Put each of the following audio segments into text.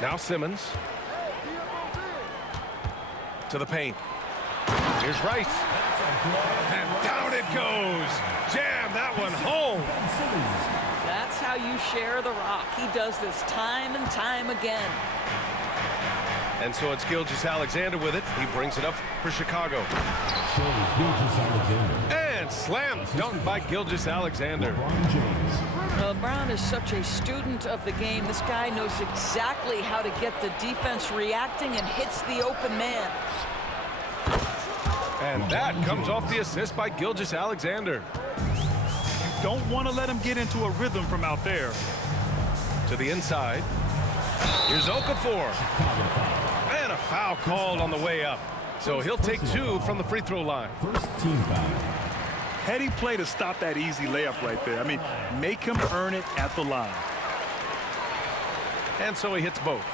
Now Simmons. To the paint. Here's Rice. And down it goes. Jam that one home. That's how you share the rock. He does this time and time again. And so it's Gilgeous-Alexander with it. He brings it up for Chicago. And slam dunk by Gilgeous-Alexander. LeBron is such a student of the game. This guy knows exactly how to get the defense reacting and hits the open man. And that comes off the assist by Gilgeous-Alexander. Don't want to let him get into a rhythm from out there. To the inside. Here's Okafor. And a foul called on the way up. So he'll take 2 from the free throw line. First team foul. Heady play to stop that easy layup right there. I mean, make him earn it at the line. And so he hits both.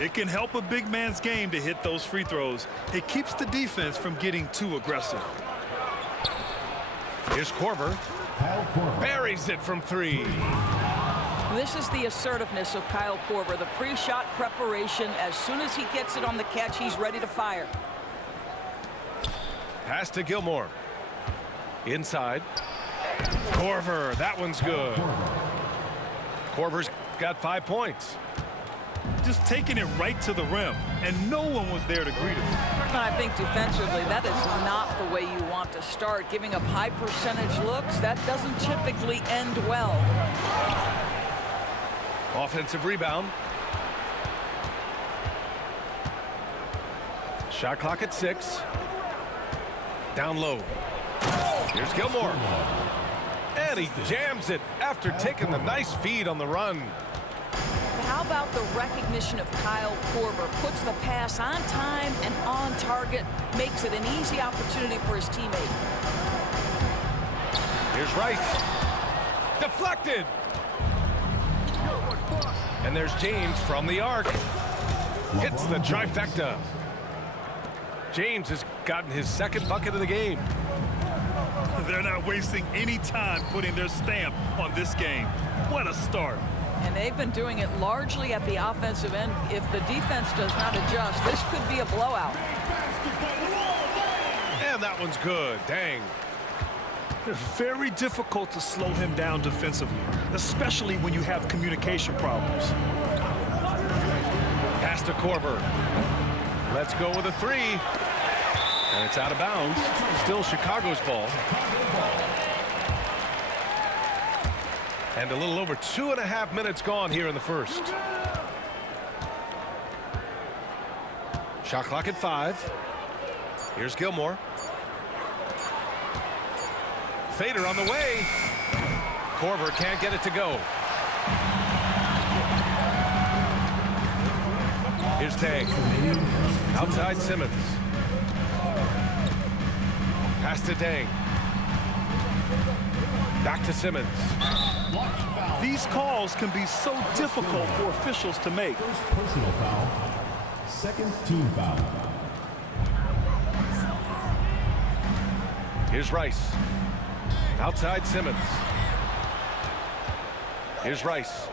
It can help a big man's game to hit those free throws. It keeps the defense from getting too aggressive. Here's Korver. Buries it from 3. This is the assertiveness of Kyle Korver, the pre-shot preparation. As soon as he gets it on the catch, he's ready to fire. Pass to Gilmore. Inside. Korver, that one's good. Korver's got 5 points. Just taking it right to the rim, and no one was there to greet him. And I think defensively, that is not the way you want to start. Giving up high percentage looks, that doesn't typically end well. Offensive rebound. Shot clock at 6. Down low. Here's Gilmore. And he jams it after taking the nice feed on the run. How about the recognition of Kyle Korver? Puts the pass on time and on target, makes it an easy opportunity for his teammate. Here's Rice. Deflected. And there's James from the arc. Hits the trifecta. James has gotten his 2nd bucket of the game. They're not wasting any time putting their stamp on this game. What a start. And they've been doing it largely at the offensive end. If the defense does not adjust, this could be a blowout. And that one's good. Dang. Very difficult to slow him down defensively, especially when you have communication problems. Pass to Korver. Let's go with a 3. And it's out of bounds. Still Chicago's ball. And a little over 2.5 minutes gone here in the first. Shot clock at 5. Here's Gilmore. Fader on the way. Korver can't get it to go. Here's Tang. Outside Simmons. Pass to Tang. Back to Simmons. These calls can be so difficult for officials to make. First personal foul. Second team foul. Here's Rice. Outside Simmons. Here's Rice.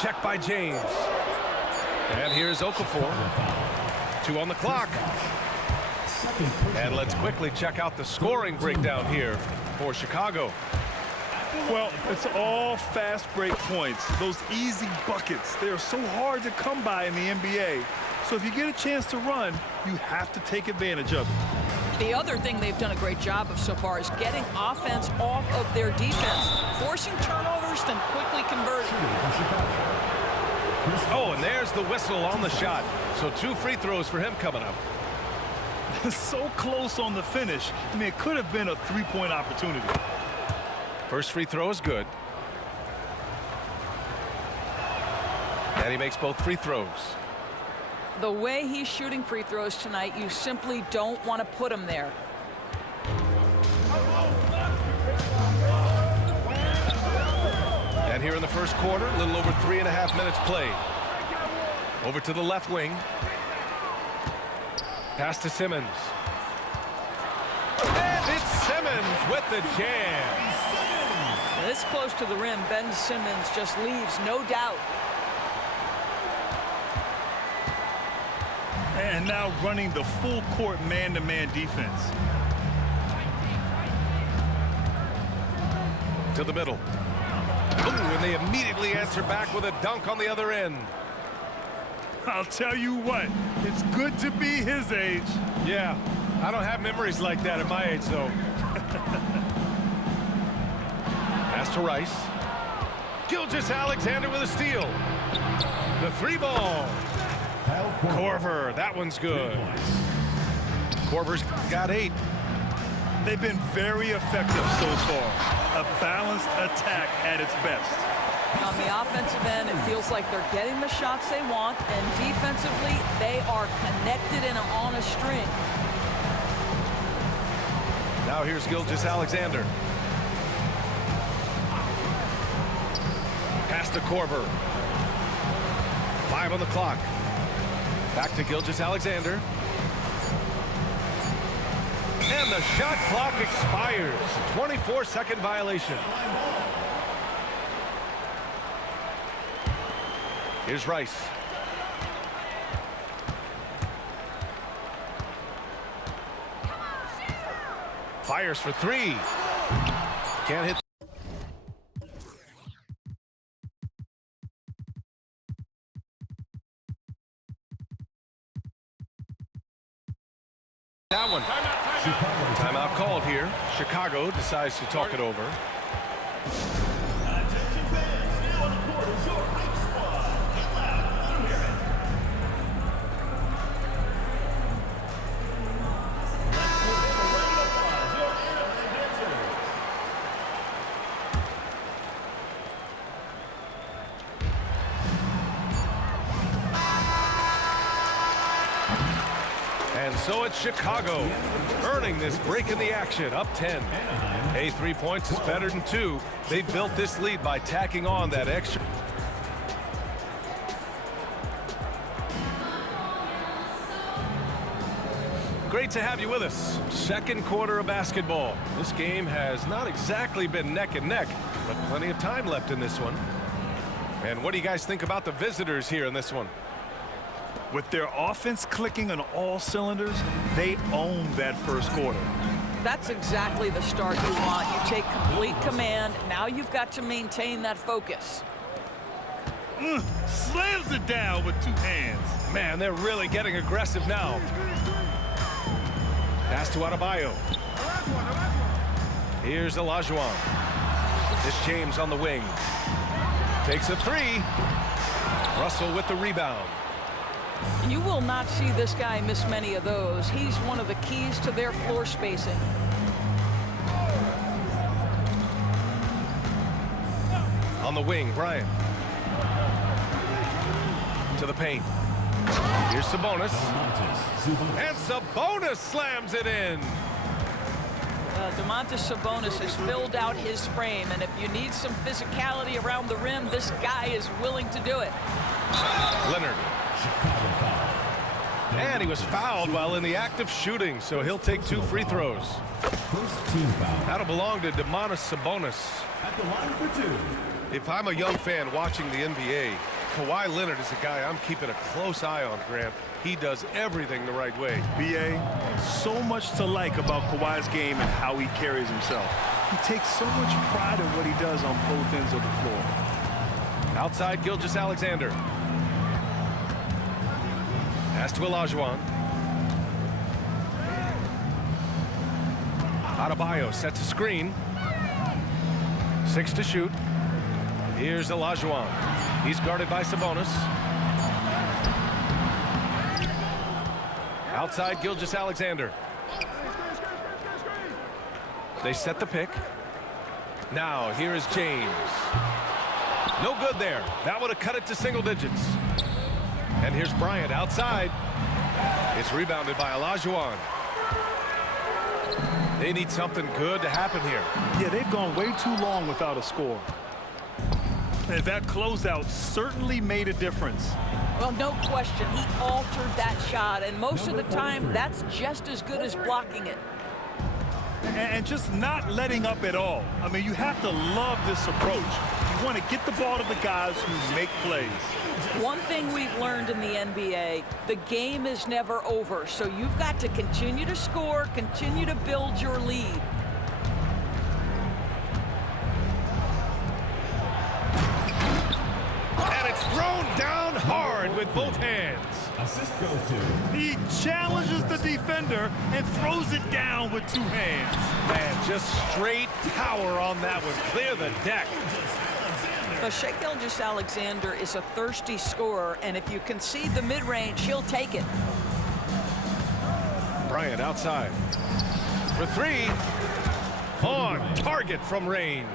Check by James. And here's Okafor. 2 on the clock. And let's quickly check out the scoring breakdown here for Chicago. Well, it's all fast break points. Those easy buckets, they are so hard to come by in the NBA. So if you get a chance to run, you have to take advantage of it. The other thing they've done a great job of so far is getting offense off of their defense, forcing turnovers, then quickly converting. Oh, and there's the whistle on the shot. So 2 free throws for him coming up. So close on the finish. I mean, it could have been a 3-point opportunity. First free throw is good. And he makes both free throws. The way he's shooting free throws tonight, you simply don't want to put him there. And here in the first quarter, a little over 3.5 minutes played. Over to the left wing. Pass to Simmons. And it's Simmons with the jam. This close to the rim, Ben Simmons just leaves no doubt. And now running the full court man-to-man defense. To the middle. Ooh, and they immediately answer back with a dunk on the other end. I'll tell you what, it's good to be his age. Yeah, I don't have memories like that at my age, though. Pass to Rice. Gilgeous-Alexander with a steal. The three ball. Korver, that one's good. Korver's got 8. They've been very effective so far. A balanced attack at its best. On the offensive end, it feels like they're getting the shots they want, and defensively, they are connected and on a string. Now here's Gilgeous-Alexander. Pass to Korver. 5 on the clock. Back to Gilgeous-Alexander. And the shot clock expires. 24-second violation. Here's Rice. Fires for 3. Can't hit. That one. Timeout called here. Chicago decides to talk it over. And so it's Chicago earning this break in the action, up 10. Hey, 3 points is better than 2. They built this lead by tacking on that extra. Great to have you with us. Second quarter of basketball. This game has not exactly been neck and neck, but plenty of time left in this one. And what do you guys think about the visitors here in this one? With their offense clicking on all cylinders, they own that first quarter. That's exactly the start you want. You take complete command. Now you've got to maintain that focus. Slams it down with 2 hands. Man, they're really getting aggressive now. Pass to Adebayo. Here's Olajuwon. This James on the wing. Takes a 3. Russell with the rebound. You will not see this guy miss many of those. He's one of the keys to their floor spacing. On the wing, Bryant. To the paint. Here's Sabonis. And Sabonis slams it in. Domantas Sabonis has filled out his frame, and if you need some physicality around the rim, this guy is willing to do it. Leonard. And he was fouled while in the act of shooting, so he'll take 2 free throws. First team foul. That'll belong to Domantas Sabonis. At the line for 2. If I'm a young fan watching the NBA, Kawhi Leonard is a guy I'm keeping a close eye on, Grant. He does everything the right way. B.A., so much to like about Kawhi's game and how he carries himself. He takes so much pride in what he does on both ends of the floor. Outside, Gilgeous-Alexander. Pass to Olajuwon. Adebayo sets a screen. 6 to shoot. Here's Olajuwon. He's guarded by Sabonis. Outside, Gilgeous-Alexander. They set the pick. Now, here is James. No good there. That would have cut it to single digits. And here's Bryant outside. It's rebounded by Olajuwon. They need something good to happen here. Yeah, they've gone way too long without a score. And that closeout certainly made a difference. Well, no question. He altered that shot, and most of the time, that's just as good as blocking it. And just not letting up at all. I mean, you have to love this approach. You You want to get the ball to the guys who make plays. One thing we've learned in the NBA, the game is never over, so you've got to continue to score, continue to build your lead. And it's thrown down hard with both hands. Assist goes to. He challenges the defender and throws it down with two hands. Man, just straight power on that one. Clear the deck. But Shai Gilgeous-Alexander is a thirsty scorer, and if you concede the mid-range, he'll take it. Bryant outside. For three. On target from range.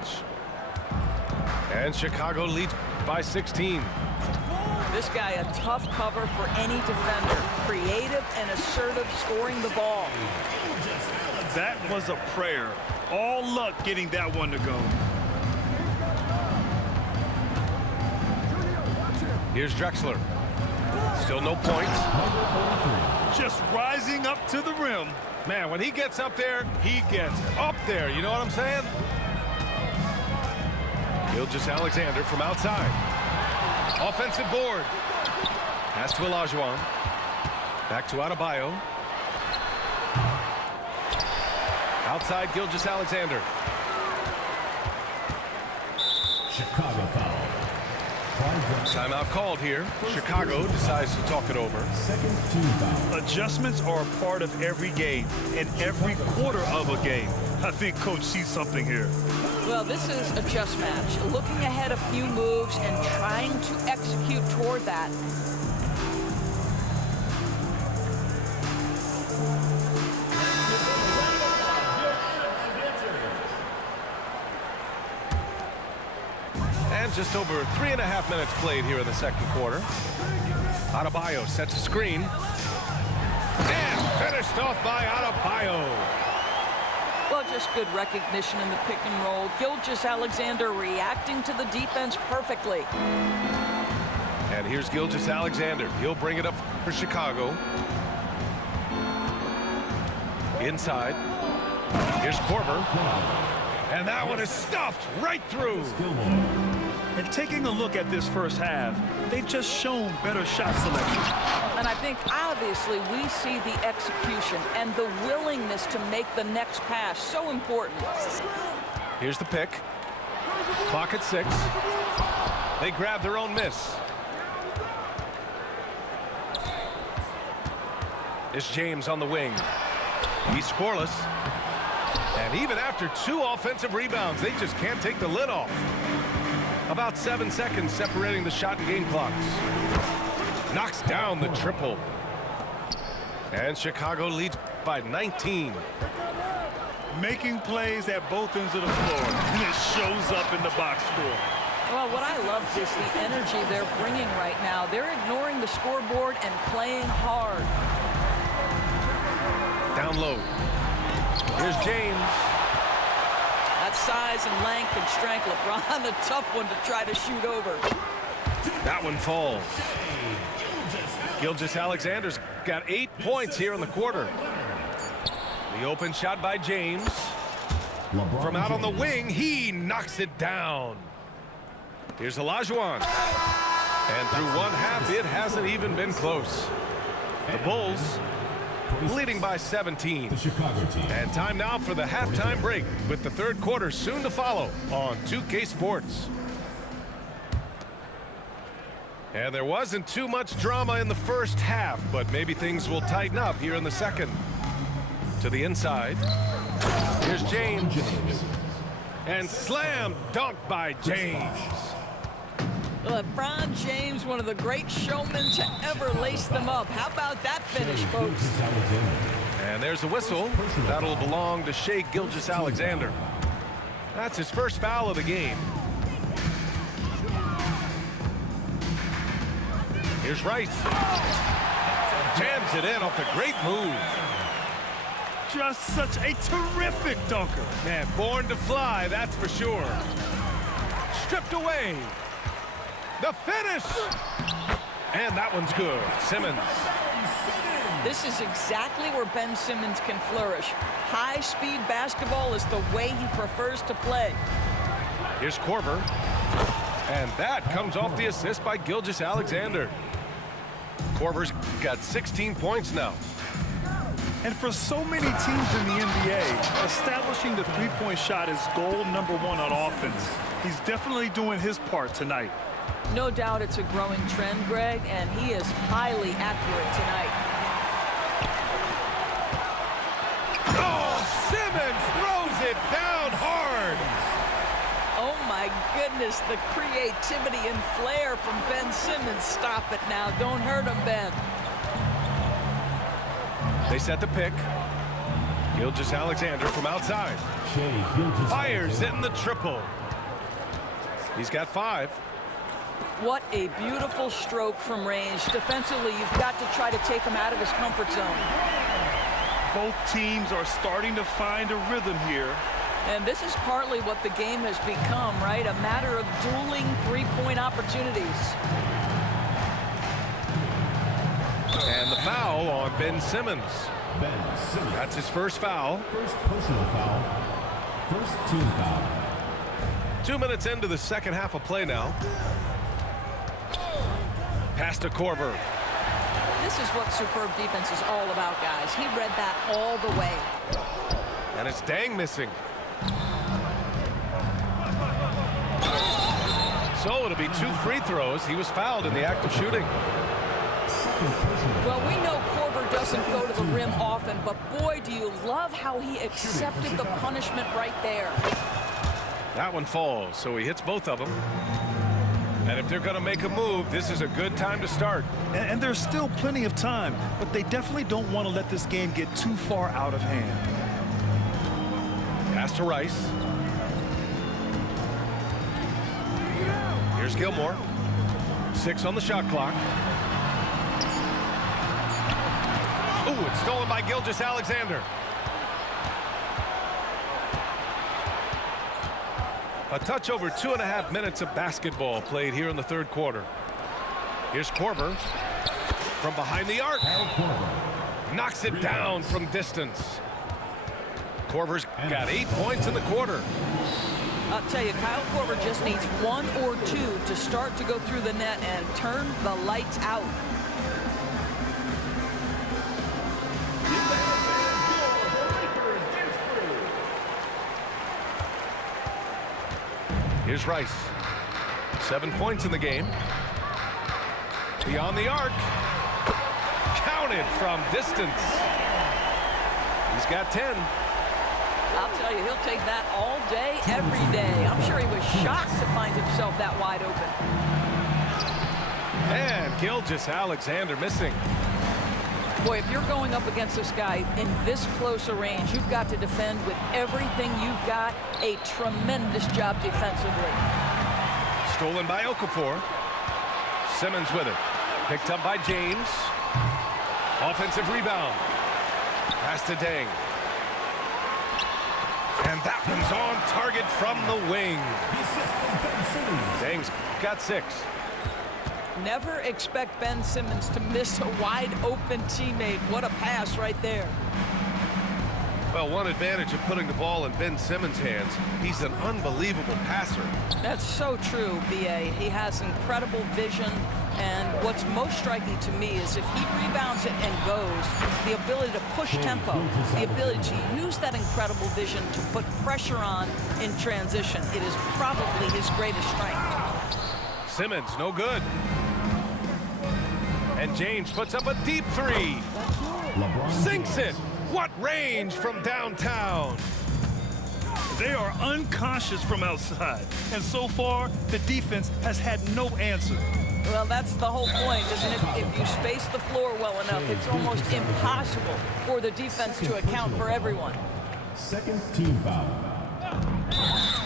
And Chicago leads by 16. This guy a tough cover for any defender. Creative and assertive scoring the ball. That was a prayer. All luck getting that one to go. Here's Drexler. Still no points. Just rising up to the rim. Man, when he gets up there, he gets up there. You know what I'm saying? Gilgeous-Alexander from outside. Offensive board. Pass to Olajuwon. Back to Adebayo. Outside Gilgeous-Alexander. Chicago foul. Timeout called here. Chicago decides to talk it over. Second team foul. Adjustments are a part of every game and every quarter of a game. I think Coach sees something here. Well, this is a chess match. Looking ahead a few moves and trying to execute toward that. And just over 3.5 minutes played here in the second quarter. Adebayo sets a screen. And finished off by Adebayo. Well, just good recognition in the pick and roll. Gilgeous-Alexander reacting to the defense perfectly. And here's Gilgeous-Alexander. He'll bring it up for Chicago. Inside. Here's Korver. And that one is stuffed right through. And taking a look at this first half, they've just shown better shot selection. And I think obviously we see the execution and the willingness to make the next pass so important. Here's the pick. Clock at 6. They grab their own miss. It's James on the wing. He's scoreless. And even after 2 offensive rebounds, they just can't take the lid off. About 7 seconds separating the shot and game clocks. Knocks down the triple. And Chicago leads by 19. Making plays at both ends of the floor, and it shows up in the box score. Well, what I love is the energy they're bringing right now. They're ignoring the scoreboard and playing hard. Down low. Here's James. That size and length and strength, LeBron, a tough one to try to shoot over. That one falls. Gilgeous-Alexander's got 8 points here in the quarter. The open shot by James. From out on the wing, he knocks it down. Here's Olajuwon. And through one half, it hasn't even been close. The Bulls leading by 17. The Chicago team. And time now for the halftime break, with the third quarter soon to follow on 2K Sports. And there wasn't too much drama in the first half, but maybe things will tighten up here in the second. To the inside. Here's James. And slam dunk by James. LeBron James, one of the great showmen to ever lace them up. How about that finish, folks? And there's a whistle. That'll belong to Shai Gilgeous-Alexander. That's his first foul of the game. Here's Rice. Jams it in off a great move. Just such a terrific dunker. Man, born to fly, that's for sure. Stripped away. The finish. And that one's good. Simmons. This is exactly where Ben Simmons can flourish. High-speed basketball is the way he prefers to play. Here's Korver. And that comes off the assist by Gilgeous-Alexander. Korver's got 16 points now. And for so many teams in the NBA, establishing the three-point shot is goal number one on offense. He's definitely doing his part tonight. No doubt it's a growing trend, Greg, and he is highly accurate tonight. Oh, Simmons throws it down hard. Oh, my goodness, the creativity and flair from Ben Simmons. Stop it now. Don't hurt him, Ben. They set the pick. Gilgeous-Alexander from outside. Fires in the triple. He's got 5. What a beautiful stroke from range. Defensively, you've got to try to take him out of his comfort zone. Both teams are starting to find a rhythm here. And this is partly what the game has become, right? A matter of dueling three-point opportunities. And the foul on Ben Simmons. Ben Simmons. That's his first foul. First personal foul. First team foul. 2 minutes into the second half of play now. Pass to Korver. This is what superb defense is all about, guys. He read that all the way. And it's Dang missing. So it'll be 2 free throws. He was fouled in the act of shooting. Well, we know Korver doesn't go to the rim often, but boy, do you love how he accepted the punishment right there. That one falls, so he hits both of them. And if they're going to make a move, this is a good time to start. And there's still plenty of time, but they definitely don't want to let this game get too far out of hand. Pass to Rice. Here's Gilmore. 6 on the shot clock. Ooh, it's stolen by Gilgeous-Alexander. A touch over 2.5 minutes of basketball played here in the third quarter. Here's Korver from behind the arc. Knocks it down from distance. Korver's got 8 points in the quarter. I'll tell you, Kyle Korver just needs 1 or 2 to start to go through the net and turn the lights out. Here's Rice. 7 points in the game. Beyond the arc. Counted from distance. He's got 10. I'll tell you, he'll take that all day, every day. I'm sure he was shocked to find himself that wide open. And Gilgeous-Alexander missing. Boy, if you're going up against this guy in this close a range, you've got to defend with everything you've got. A tremendous job defensively. Stolen by Okafor. Simmons with it. Picked up by James. Offensive rebound. Pass to Dang. And that one's on target from the wing. Dang's got 6. Never expect Ben Simmons to miss a wide-open teammate. What a pass right there. Well, one advantage of putting the ball in Ben Simmons' hands, he's an unbelievable passer. That's so true, B.A. He has incredible vision, and what's most striking to me is if he rebounds it and goes, the ability to push tempo, the ability to use that incredible vision to put pressure on in transition. It is probably his greatest strength. Simmons, no good. And James puts up a deep 3. Sinks it. What range from downtown. They are unconscious from outside, and so far the defense has had no answer. Well, that's the whole point, isn't it? If you space the floor well enough, it's almost impossible for the defense to account for everyone. Second team foul.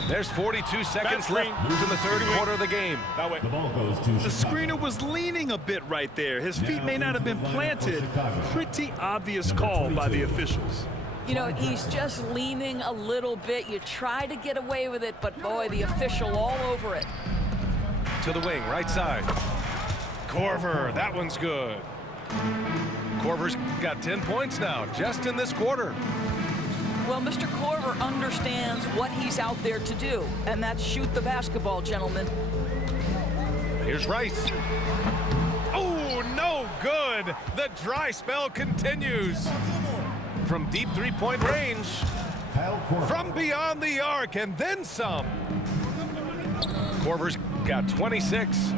There's 42 seconds left in the third quarter of the game. The ball goes to The screener was leaning a bit right there. His feet may not have been planted. Pretty obvious call by the officials. You know, he's just leaning a little bit. You try to get away with it, but boy, the official all over it. To the wing, right side. Korver, that one's good. Korver's got 10 points now, just in this quarter. Well, Mr. Korver understands what he's out there to do, and that's shoot the basketball, gentlemen. Here's Rice. Oh, no good. The dry spell continues. From deep three-point range. From beyond the arc and then some. Korver's got 26.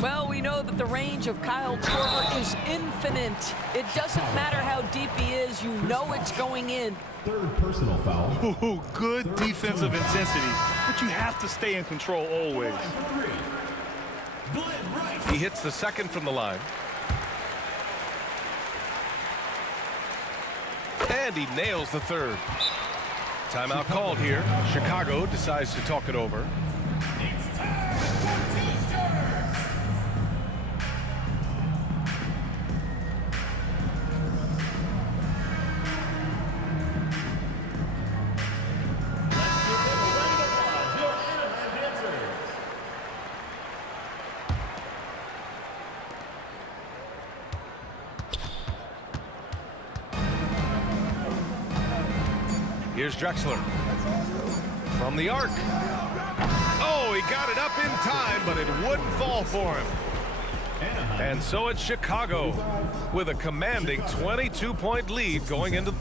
Well, we know that the range of Kyle Korver is infinite. It doesn't matter how deep he is. You know it's going in. Third personal foul. Ooh, good defensive intensity, but you have to stay in control always. He hits the second from the line. And he nails the third. Timeout called here. Chicago decides to talk it over. Here's Drexler from the arc. Oh, he got it up in time, but it wouldn't fall for him. And so it's Chicago with a commanding 22-point lead going into.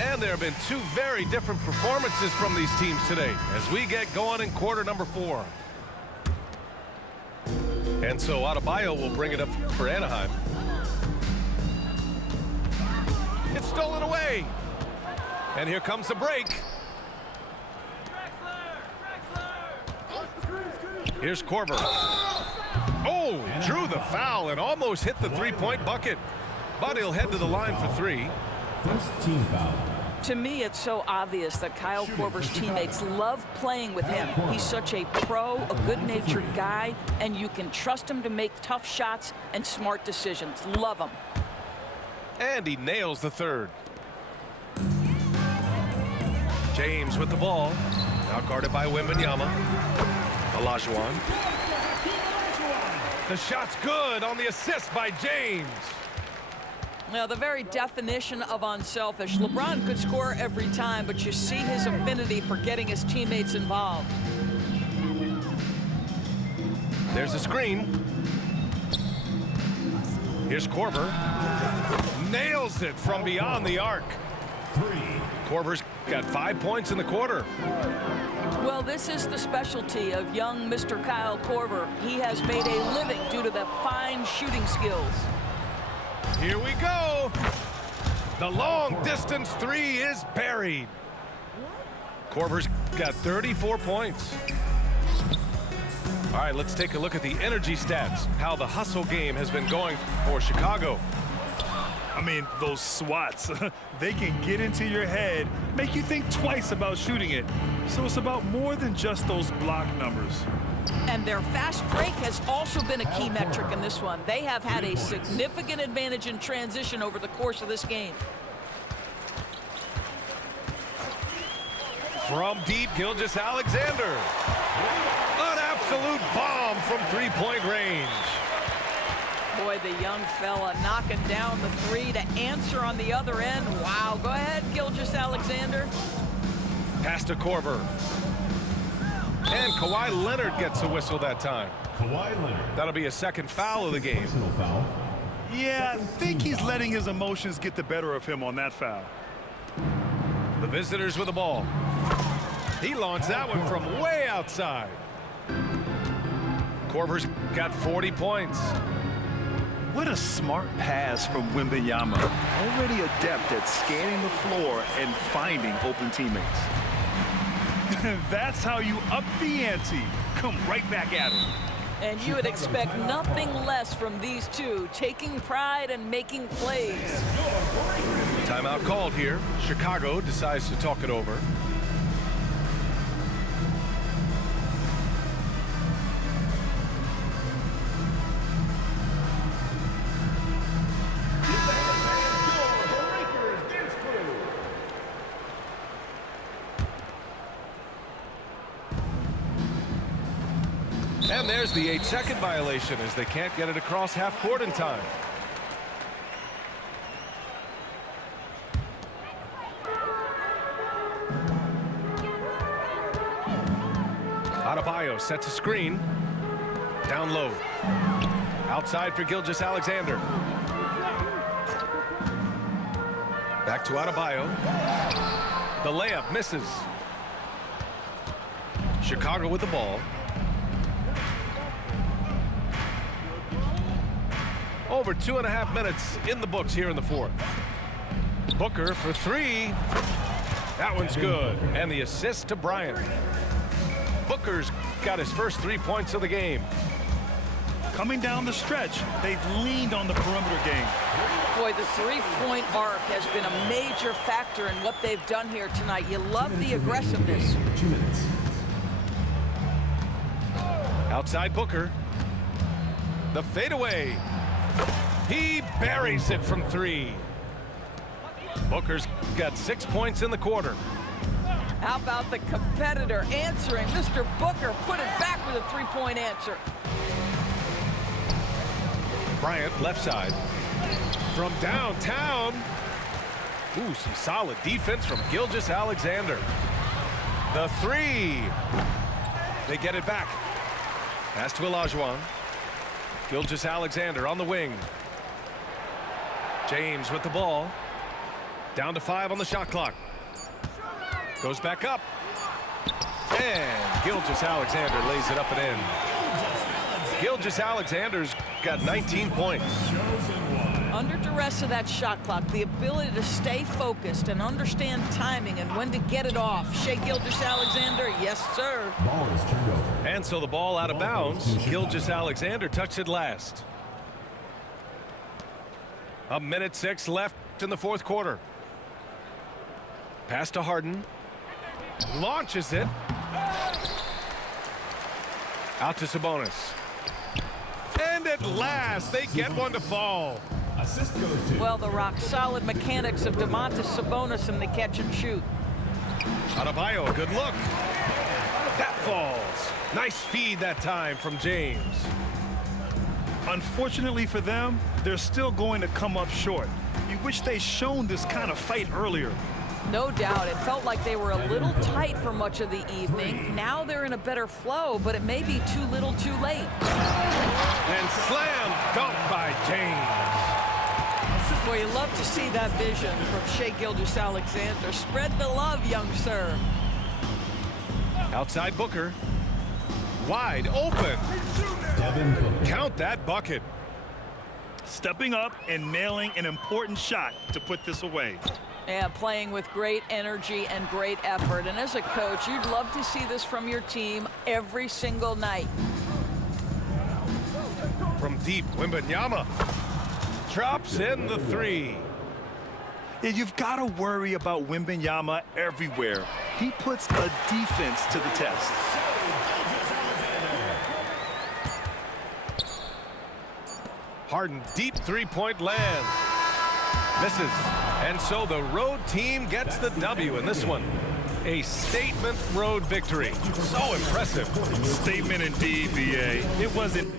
And there have been two very different performances from these teams today as we get going in quarter number 4. And so Adebayo will bring it up for Anaheim. It's stolen away. And here comes the break. Here's Korver. Oh, drew the foul and almost hit the three-point bucket. But he'll head to the line for 3. First team foul. To me, it's so obvious that Kyle Korver's teammates love playing with him. He's such a pro, a good-natured guy, and you can trust him to make tough shots and smart decisions. Love him. And he nails the third. James with the ball. Now guarded by Wembanyama. Olajuwon. The shot's good on the assist by James. Now, the very definition of unselfish. LeBron could score every time, but you see his affinity for getting his teammates involved. There's a screen. Here's Korver. Nails it from beyond the arc. 3. Korver's got 5 points in the quarter. Well, this is the specialty of young Mr. Kyle Korver. He has made a living due to the fine shooting skills. Here we go. The long distance 3 is buried. Korver's got 34 points. All right, let's take a look at the energy stats, how the hustle game has been going for Chicago. I mean, those swats, they can get into your head, make you think twice about shooting it. So it's about more than just those block numbers. And their fast break has also been a key metric in this one. They have had a significant advantage in transition over the course of this game. From deep, Gilgeous-Alexander. An absolute bomb from three-point range. Boy, the young fella knocking down the 3 to answer on the other end. Wow, go ahead, Gilgeous-Alexander. Pass to Korver. And Kawhi Leonard gets a whistle that time. Kawhi Leonard. That'll be a second foul of the game. Personal foul. Yeah, I think he's letting his emotions get the better of him on that foul. The visitors with the ball. He launched that one from way outside. Korver's got 40 points. What a smart pass from Wembanyama. Already adept at scanning the floor and finding open teammates. That's how you up the ante. Come right back at him. And you would expect nothing less from these two, taking pride and making plays. Timeout called here. Chicago decides to talk it over. And there's the 8-second violation as they can't get it across half court in time. Adebayo sets a screen. Down low. Outside for Gilgeous-Alexander. Back to Adebayo. The layup misses. Chicago with the ball. Over 2.5 minutes in the books here in the fourth. Booker for three. That one's good. And the assist to Bryant. Booker's got his first 3 points of the game. Coming down the stretch, they've leaned on the perimeter game. Boy, the three-point arc has been a major factor in what they've done here tonight. You love the aggressiveness. 2 minutes. Outside Booker. The fadeaway. He buries it from three. Booker's got 6 points in the quarter. How about the competitor answering? Mr. Booker put it back with a three-point answer. Bryant left side. From downtown. Ooh, some solid defense from Gilgeous-Alexander. The three. They get it back. Pass to Olajuwon. Gilgeous-Alexander on the wing. James with the ball. Down to 5 on the shot clock. Goes back up. And Gilgeous-Alexander lays it up and in. Gilgeous-Alexander's got 19 points. Under duress of that shot clock, the ability to stay focused and understand timing and when to get it off. Shai Gilgeous-Alexander, yes, sir. Ball is turned over. And so the ball out of bounds. Gilgeous-Alexander touched it last. 1:06 left in the fourth quarter. Pass to Harden. Launches it. Out to Sabonis. And at last, they get one to fall. Assist goes to. Well, the rock-solid mechanics of Domantas Sabonis in the catch and shoot. Adebayo, good look. That falls. Nice feed that time from James. Unfortunately for them, they're still going to come up short. You wish they'd shown this kind of fight earlier. No doubt. It felt like they were a little tight for much of the evening. Now they're in a better flow, but it may be too little too late. And slam dunk by James. Boy, you love to see that vision from Shai Gilgeous-Alexander. Spread the love, young sir. Outside Booker. Wide open. Devin Booker. Count that bucket. Stepping up and nailing an important shot to put this away. Yeah, playing with great energy and great effort. And as a coach, you'd love to see this from your team every single night. From deep, Wembanyama drops in the three. Yeah, you've got to worry about Wembanyama everywhere. He puts a defense to the test. Harden, deep three-point land. Misses. And so the road team gets the W in this one. A statement road victory. So impressive. Statement indeed, BA. It wasn't